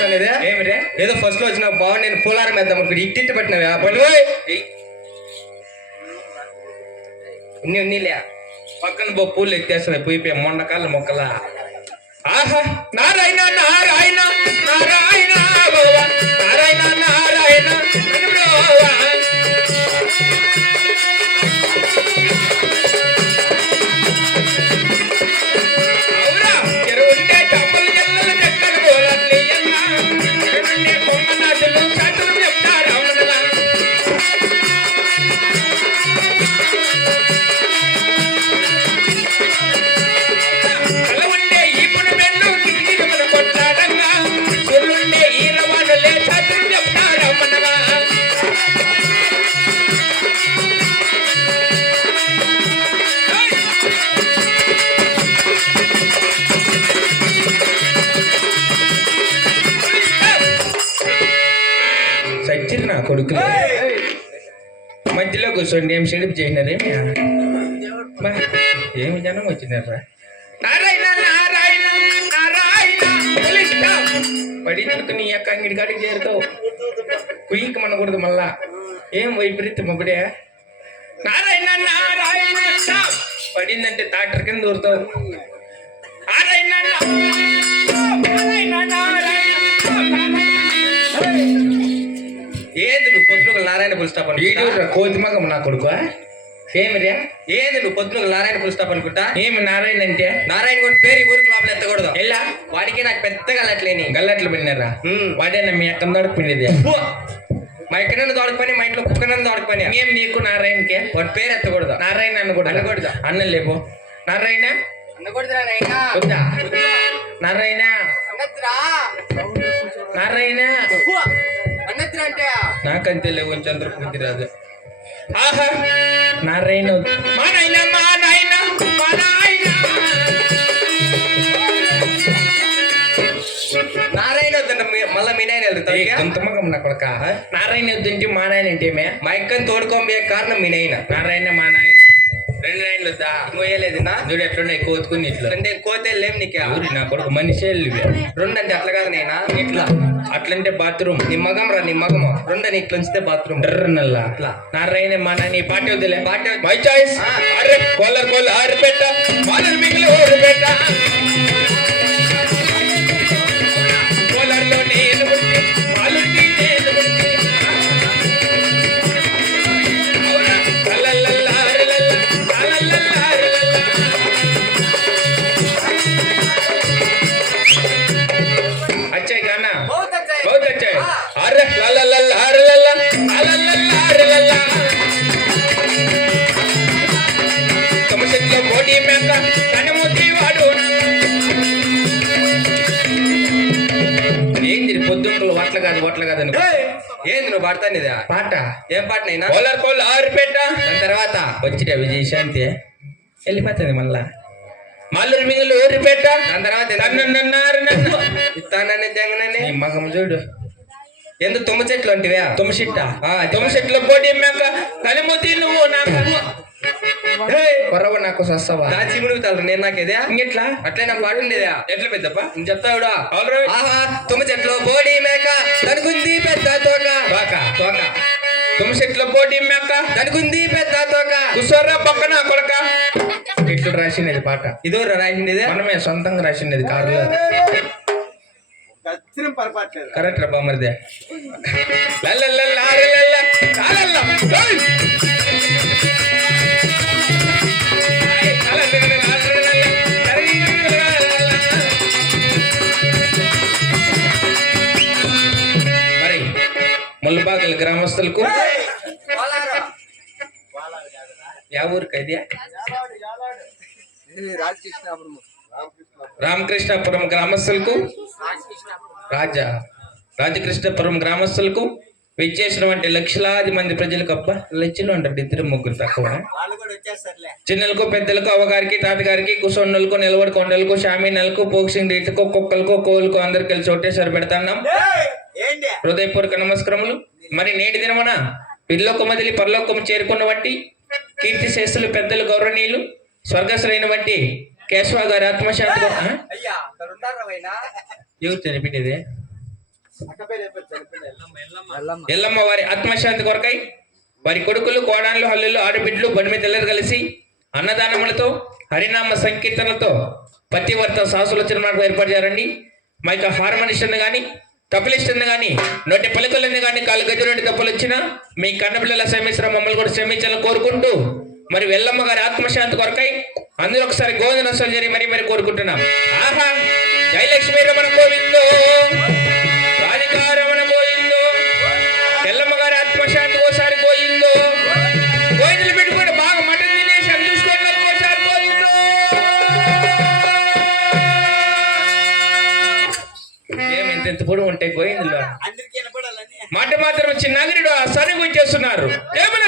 అనేది ఏమిరే ఏదో ఫస్ట్లో వచ్చిన బాగుంది నేను పూలారం వేద్దాం అనుకుంటే ఇట్టి పెట్టినవా పని ఇన్ని ఉన్నీలే. పక్కన బో పూలు ఎత్తేస్తున్నాయి పోయిపోయి మొండకాళ్ళ మొక్కల. ఆహా! నారాయణ నారాయణ నారాయణ! సచ్చిరు నా మధ్యలో కూర్చోండి ఏం సెడిప్ చేసినారేమి ఏమి? జనం వచ్చినారా నారాయణ నారాయణ నారాయణ నీ యొక్క అంగిడి కాడికి చేరుతావు. కుయ్యకి మనకూడదు మళ్ళా. ఏం వైపరీత్యం అప్పుడే? నారాయణ నారాయణ పడిందంటే డాక్టర్ కింద దూరుతావు ఏది నువ్వు పొద్దున నారాయణ పుల్ స్టాప్ వీడు అనుకుంటా కోతి మగం నా కొడుకు ఏమిరా ఏది నువ్వు పొద్దున నారాయణ పుల్ స్టాప్ అనుకుంటా? ఏమి నారాయణ అంటే? నారాయణ కూడా పేరు ఈ ఊరికి లోపల ఎత్తకూడదు. ఎలా? వాడికి నాకు పెద్దగా అలట్లేని గల్లట్లు పడినారా? ఉమ్. వాడేనా మీ అక్కడ దొరికిపోయినది పో. మా ఎక్కడైనా దొడక పని మా ఇంట్లో కుక్కనన్నా దొడక పని ఏం నీకు నారాయణకే? వాడి పేరు ఎత్తకూడదు. నారాయణ అనకూడదు? అనకూడదు. అన్న లేబో నారాయణ? వద్దా? నారాయణ? నారాయణ? నాకంతే లేవు చంద్రపూర్తి రాదు ఆహా. నారాయణ. మా నాయన మా నాయన మా నాయన నారాయణ మళ్ళా మీ నాయన ఏయ్, వెళ్తావు కొంత మగం నా కొడక? నారాయణ వద్దంటే మా నాయన ఏంటేమే మా ఎక్కని తోడుకోబోయే కారణం మీ నాయన. నారాయణ మా నాయన. రెండు నాయనలు వద్దా పోయలేదు నా? చూడు ఎట్లున్నాయి కోతుకుని ఇట్లా. అంటే కోతే లేం నీకు. ఊరి నా కొడుకు మనిషే రెండు అంటే అట్లా కాదు నేనా? ఇట్లా. అట్లంటే బాత్రూమ్. నీ మగం రా నీ మగము రెండు ఇట్లా ఉంచితే బాత్రూమ్. నల్ల. అట్లా. నారాయణ మా నాయన ఈ పాట వద్దులే పాట. మై చాయిస్ కొల్లర్ కొల్ల ఆరు పెట్ట మిగిలి ఓరు పెట్ట వట్ల కాదు వట్ల కాదు అనుకో ఏంది నువ్వు పాడతాను ఇదా? పాట. ఏం పాట నైనా? కోలర్ కోల్ ఆరుపేట దాని తర్వాత వచ్చిట విజయశాంతి వెళ్ళిపోతుంది మళ్ళా. మల్లూరు మిగులు ఊరిపేట దాని తర్వాత నన్ను నన్నారు నన్ను. ఇస్తానని తెంగనని నీ మగం చూడు. ఎందుకు తుమ్మ చెట్లు అంటివా? తుమ్మసిట్ట ఆ, తుమ్మసిట్లో పోటీ మేక. కలిముతి నువ్వు నాకు కొరవ నాకు సస్తవా దాచి మునుగుతారు నేను నాకేదే? ఇంకెట్లా? అట్లే నా పాట ఉండేదా ఎట్లా పెద్దప్ప? నేను చెప్తావుడా అవును ఆహా తుమ్మ చెట్లు బోడి తుమ్మసిట్లో పోటీ మేక. దానికుంది పెద్ద తోక. కుసోర్రా పక్కన కొడక. ఇట్లు రాసినది పాట? ఇదో రాసిండేదే? మనమే సొంతంగా రాసినది పొరపాట్లేదు. కరెక్ట్ రా బామర్దే. లల్లల్లల్లా, అరెలల్లా, రాజకృష్ణాపురం. రామకృష్ణాపురం గ్రామస్తులకు? రాజా. రాజకృష్ణపురం గ్రామస్తులకు విచ్చేసినటువంటి లక్షలాది మంది ప్రజలకు అబ్బా లక్షలు అంటారు ఇద్దరు ముగ్గురు తక్కువ చిన్నలకు పెద్దలకు అవ్వగారికి తాతగారికి కుసొండలకు నిలబడి కొండలకు షామీనలకు పోక్సింగ్ రీట్లకు కుక్కలకు కోళ్ళకు అందరు కలిసి ఒకటేసారి పెడతాన్నాం ఏంటి? హృదయపూర్వక నమస్కారములు. మరి నేటి దినమున పిల్లొక్క మదిలి పరలోకము చేరుకున్న వంటి కీర్తి శేస్తులు పెద్దలు గౌరవనీయులు స్వర్గస్థులైన వంటి కేశవ గారి ఆత్మశాంతి ఎవరు చనిపోయింది ఎల్లమ్మ వారి ఆత్మశాంతి కొరకై వారి కొడుకులు కోడాన్లు హల్లులు ఆడబిడ్డలు బండి మీద తెల్లరు కలిసి అన్నదానములతో హరినామ సంకీర్తనలతో పతివర్త సాసులోచన మనకు ఏర్పాటు చేయాలండి. మా యొక్క హార్మోనిస్ట్ని కానీ తప్పులిస్తుంది కానీ నోటి పలుకలని కానీ కాలు గది నుండి తప్పులు వచ్చినా మీ కన్నపిల్లల శ్రమిశ్ర మమ్మల్ని కూడా శ్రమించాలని కోరుకుంటూ మరి వెల్లమ్మ గారి ఆత్మశాంతి కొరకై అందరూ ఒకసారి గోధన జరిగి మరి మరి కోరుకుంటున్నాం. ఆహా జయలక్ష్మి రమణ గోవిందో. ఎంత పొడవు ఉంటాయి పోయింది మాట మాత్రం చిన్నగిరిడు ఆ సరుగు చేస్తున్నారు. రేమల